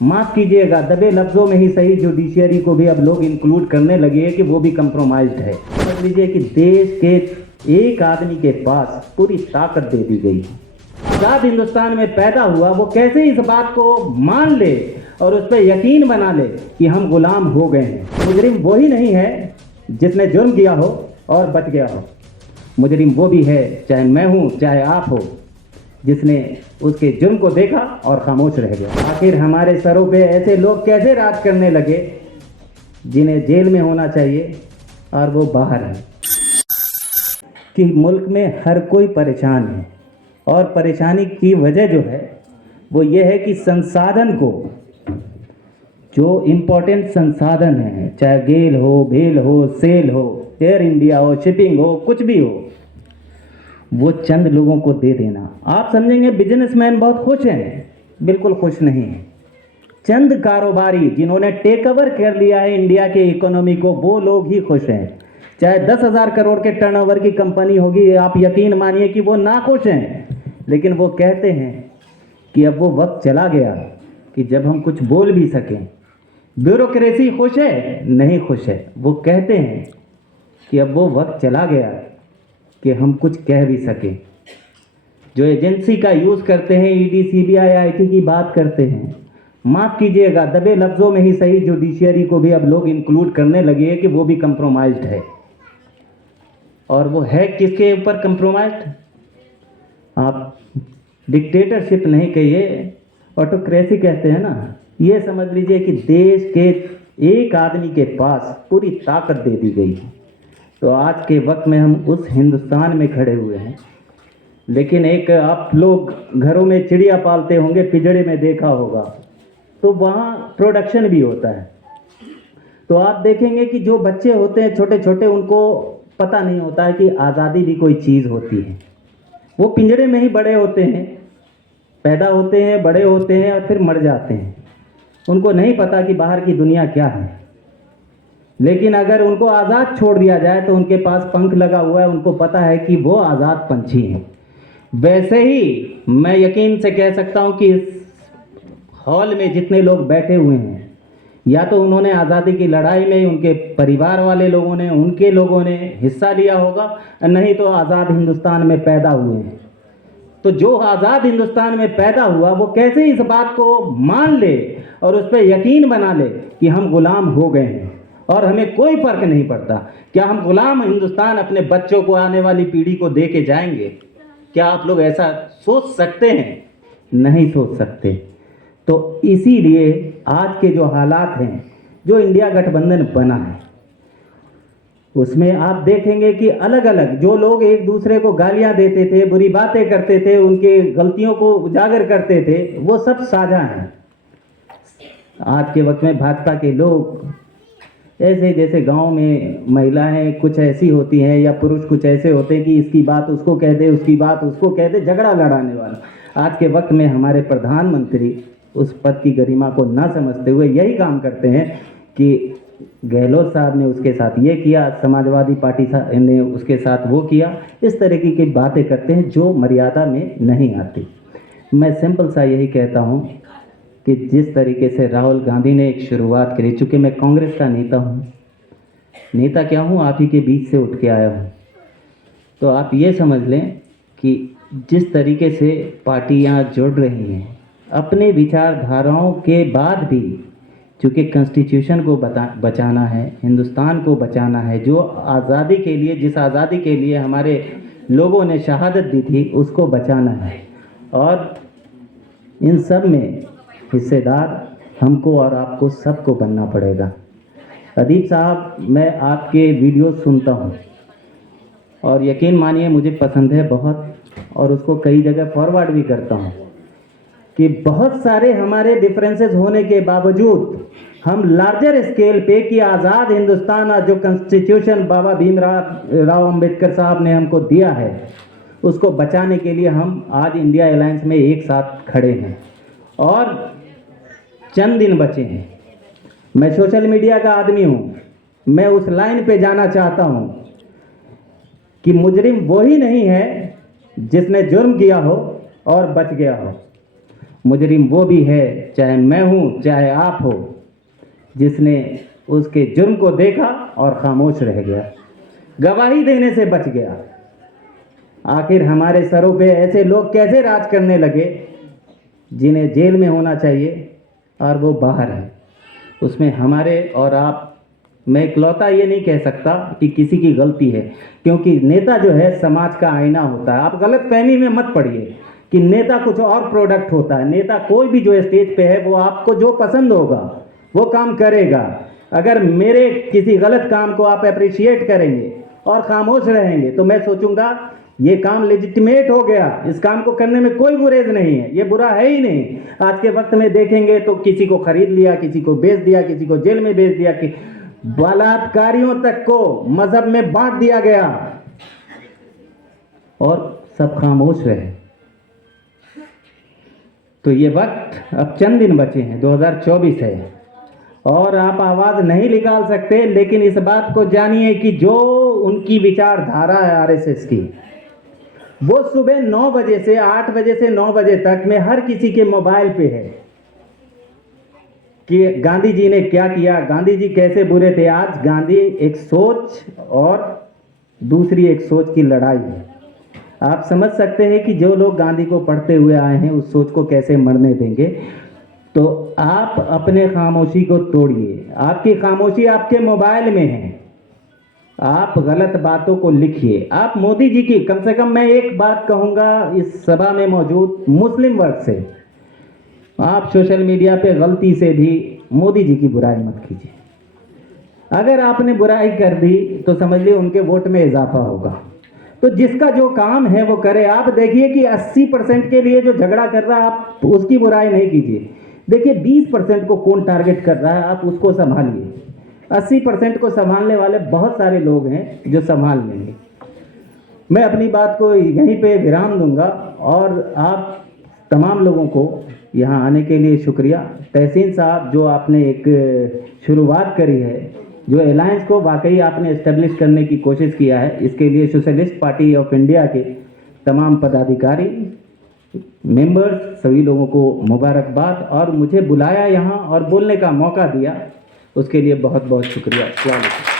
माफ कीजिएगा, दबे लफ्जों में ही सही, जुडिशियरी को भी अब लोग इंक्लूड करने लगे हैं कि वो भी कंप्रोमाइज्ड है। समझ लीजिए कि देश के एक आदमी के पास पूरी ताकत दे दी गई। आजाद हिंदुस्तान में पैदा हुआ, वो कैसे इस बात को मान ले और उस पर यकीन बना ले कि हम गुलाम हो गए हैं। मुजरिम वही नहीं है जिसने जुर्म किया हो और बच गया हो। मुजरिम वो भी है, चाहे मैं हूं चाहे आप हो, जिसने उसके जुर्म को देखा और खामोश रह गया। आखिर हमारे सरों पे ऐसे लोग कैसे राज करने लगे जिन्हें जेल में होना चाहिए और वो बाहर है। कि मुल्क में हर कोई परेशान है और परेशानी की वजह जो है वो ये है कि संसाधन को, जो इम्पोर्टेंट संसाधन है, चाहे गेल हो, भेल हो, सेल हो, एयर इंडिया हो, शिपिंग हो, कुछ भी हो, वो चंद लोगों को दे देना। आप समझेंगे बिजनेसमैन बहुत खुश हैं, बिल्कुल खुश नहीं है। चंद कारोबारी जिन्होंने टेक ओवर कर लिया है इंडिया के इकोनॉमी को, वो लोग ही खुश हैं। चाहे 10,000 करोड़ के टर्नओवर की कंपनी होगी, आप यकीन मानिए कि वो नाखुश हैं, लेकिन वो कहते हैं कि अब वो वक्त चला गया कि जब हम कुछ बोल भी सकें। ब्यूरोक्रेसी खुश है? नहीं खुश है। वो कहते हैं कि अब वो वक्त चला गया कि हम कुछ कह भी सकें। जो एजेंसी का यूज़ करते हैं, ईडी, सीबीआई, आईटी की बात करते हैं, माफ़ कीजिएगा, दबे लफ्ज़ों में ही सही, जुडिशियरी को भी अब लोग इंक्लूड करने लगे हैं कि वो भी कंप्रोमाइज्ड है। और वो है किसके ऊपर कंप्रोमाइज्ड? आप डिक्टेटरशिप नहीं कहिए, ऑटोक्रेसी कहते हैं ना। ये समझ लीजिए कि देश के एक आदमी के पास पूरी ताकत दे दी गई है। तो आज के वक्त में हम उस हिंदुस्तान में खड़े हुए हैं। लेकिन एक, आप लोग घरों में चिड़िया पालते होंगे, पिंजड़े में देखा होगा, तो वहाँ प्रोडक्शन भी होता है। तो आप देखेंगे कि जो बच्चे होते हैं छोटे छोटे, उनको पता नहीं होता है कि आज़ादी भी कोई चीज़ होती है। वो पिंजड़े में ही बड़े होते हैं, पैदा होते हैं, बड़े होते हैं और फिर मर जाते हैं। उनको नहीं पता कि बाहर की दुनिया क्या है। लेकिन अगर उनको आज़ाद छोड़ दिया जाए तो उनके पास पंख लगा हुआ है, उनको पता है कि वो आज़ाद पंछी हैं। वैसे ही मैं यकीन से कह सकता हूं कि इस हॉल में जितने लोग बैठे हुए हैं, या तो उन्होंने आज़ादी की लड़ाई में, उनके परिवार वाले लोगों ने, उनके लोगों ने हिस्सा लिया होगा, नहीं तो आज़ाद हिंदुस्तान में पैदा हुए हैं। तो जो आज़ाद हिंदुस्तान में पैदा हुआ, वो कैसे इस बात को मान ले और उस पर यकीन बना ले कि हम गुलाम हो गए हैं और हमें कोई फर्क नहीं पड़ता। क्या हम गुलाम हिंदुस्तान अपने बच्चों को, आने वाली पीढ़ी को दे के जाएंगे? क्या आप लोग ऐसा सोच सकते हैं? नहीं सोच सकते। तो इसीलिए आज के जो हालात हैं, जो इंडिया गठबंधन बना है, उसमें आप देखेंगे कि अलग अलग जो लोग एक दूसरे को गालियां देते थे, बुरी बातें करते थे, उनके गलतियों को उजागर करते थे, वो सब साझा हैं। आज के वक्त में भाजपा के लोग ऐसे, जैसे गांव में महिलाएं कुछ ऐसी होती हैं या पुरुष कुछ ऐसे होते हैं कि इसकी बात उसको कह दे, उसकी बात उसको कह दे, झगड़ा लड़ाने वाला। आज के वक्त में हमारे प्रधानमंत्री उस पद की गरिमा को ना समझते हुए यही काम करते हैं कि गहलोत साहब ने उसके साथ ये किया, समाजवादी पार्टी ने उसके साथ वो किया। इस तरह की बातें करते हैं जो मर्यादा में नहीं आती। मैं सिंपल सा यही कहता हूँ कि जिस तरीके से राहुल गांधी ने एक शुरुआत करी, चूँकि मैं कांग्रेस का नेता हूँ, नेता क्या हूँ, आप ही के बीच से उठ के आया हूँ, तो आप ये समझ लें कि जिस तरीके से पार्टियाँ जुड़ रही हैं अपने विचारधाराओं के बाद भी, चूँकि कॉन्स्टिट्यूशन को बचाना है, हिंदुस्तान को बचाना है, जो आज़ादी के लिए, जिस आज़ादी के लिए हमारे लोगों ने शहादत दी थी, उसको बचाना है। और इन सब में हिस्सेदार हमको और आपको सबको बनना पड़ेगा। अदीब साहब, मैं आपके वीडियो सुनता हूँ और यकीन मानिए मुझे पसंद है बहुत, और उसको कई जगह फॉरवर्ड भी करता हूँ कि बहुत सारे हमारे डिफरेंसेस होने के बावजूद हम लार्जर स्केल पे कि आज़ाद हिंदुस्तान और जो कॉन्स्टिट्यूशन बाबा भीमराव अंबेडकर साहब ने हमको दिया है, उसको बचाने के लिए हम आज इंडिया अलायंस में एक साथ खड़े हैं। और चंद दिन बचे हैं। मैं सोशल मीडिया का आदमी हूँ, मैं उस लाइन पे जाना चाहता हूँ कि मुजरिम वही नहीं है जिसने जुर्म किया हो और बच गया हो। मुजरिम वो भी है, चाहे मैं हूँ चाहे आप हो, जिसने उसके जुर्म को देखा और खामोश रह गया, गवाही देने से बच गया। आखिर हमारे सरों पे ऐसे लोग कैसे राज करने लगे जिन्हें जेल में होना चाहिए और वो बाहर है। उसमें हमारे और आप, मैं इकलौता ये नहीं कह सकता कि किसी की गलती है, क्योंकि नेता जो है समाज का आईना होता है। आप गलत फहमी में मत पड़िए कि नेता कुछ और प्रोडक्ट होता है। नेता कोई भी जो स्टेज पे है वो आपको जो पसंद होगा वो काम करेगा। अगर मेरे किसी गलत काम को आप अप्रिशिएट करेंगे और खामोश रहेंगे तो मैं सोचूंगा ये काम लेजिटिमेट हो गया, इस काम को करने में कोई गुरेज नहीं है, ये बुरा है ही नहीं। आज के वक्त में देखेंगे तो किसी को खरीद लिया, किसी को बेच दिया, किसी को जेल में भेज दिया, कि बलात्कारियों तक को मजहब में बांट दिया गया और सब खामोश रहे। तो ये वक्त, अब चंद दिन बचे हैं, 2024 है और आप आवाज नहीं निकाल सकते, लेकिन इस बात को जानिए कि जो उनकी विचारधारा है आरएसएस की, वो सुबह 9 बजे से 8 बजे से 9 बजे तक में हर किसी के मोबाइल पे है कि गांधी जी ने क्या किया, गांधी जी कैसे बुरे थे। आज गांधी एक सोच और दूसरी एक सोच की लड़ाई है। आप समझ सकते हैं कि जो लोग गांधी को पढ़ते हुए आए हैं उस सोच को कैसे मरने देंगे। तो आप अपने खामोशी को तोड़िए, आपकी खामोशी आपके मोबाइल में है। आप गलत बातों को लिखिए। आप मोदी जी की, कम से कम मैं एक बात कहूंगा इस सभा में मौजूद मुस्लिम वर्ग से, आप सोशल मीडिया पे गलती से भी मोदी जी की बुराई मत कीजिए। अगर आपने बुराई कर दी तो समझ लीजिए उनके वोट में इजाफा होगा। तो जिसका जो काम है वो करे। आप देखिए कि 80% के लिए जो झगड़ा कर रहा है आप उसकी बुराई नहीं कीजिए। देखिए 20% को कौन टारगेट कर रहा है, आप उसको संभालिए। 80% को संभालने वाले बहुत सारे लोग हैं जो संभाल लेंगे। मैं अपनी बात को यहीं पे विराम दूंगा और आप तमाम लोगों को यहाँ आने के लिए शुक्रिया। तहसीन साहब, जो आपने एक शुरुआत करी है, जो अलायंस को वाकई आपने इस्टेब्लिश करने की कोशिश किया है, इसके लिए सोशलिस्ट पार्टी ऑफ इंडिया के तमाम पदाधिकारी, मेंबर्स, सभी लोगों को मुबारकबाद। और मुझे बुलाया यहाँ और बोलने का मौका दिया, उसके लिए बहुत बहुत शुक्रिया। अस्सलाम वालेकुम।